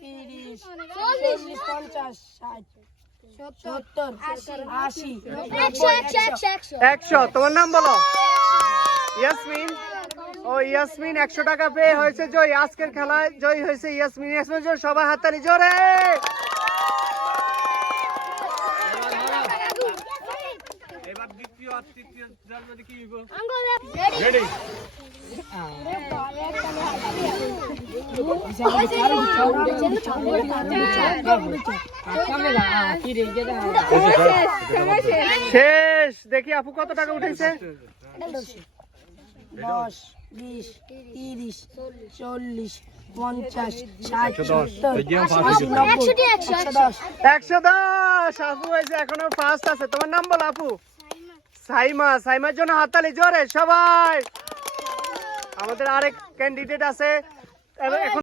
30, 40, 50, 60, 70, 80, 100। তোমার নাম বলো? ইয়াসমিন। ও ইয়াসমিন 100 টাকা পেয়ে হয়েছে জয়। আজকের খেলায় জয় হয়েছে ইয়াসমিন। ইয়াসমিন জয়, সবাই হাততালি জোরে। এবার দ্বিতীয় আর তৃতীয় দল যদি কি হইব? রেডি। শেষ। দেখি আপু কত টাকা উঠেছে? 10, 20, 30, 40, 50, 60, 70, 80, 90, 110। 110 আপু হয়েছে, এখনো ফার্স্ট আছে। তোমার নাম বলো আপু? সাইমা। সাইমার জন্য হাততালি জোরে সবাই। আমাদের আরেক ক্যান্ডিডেট আছে এখন।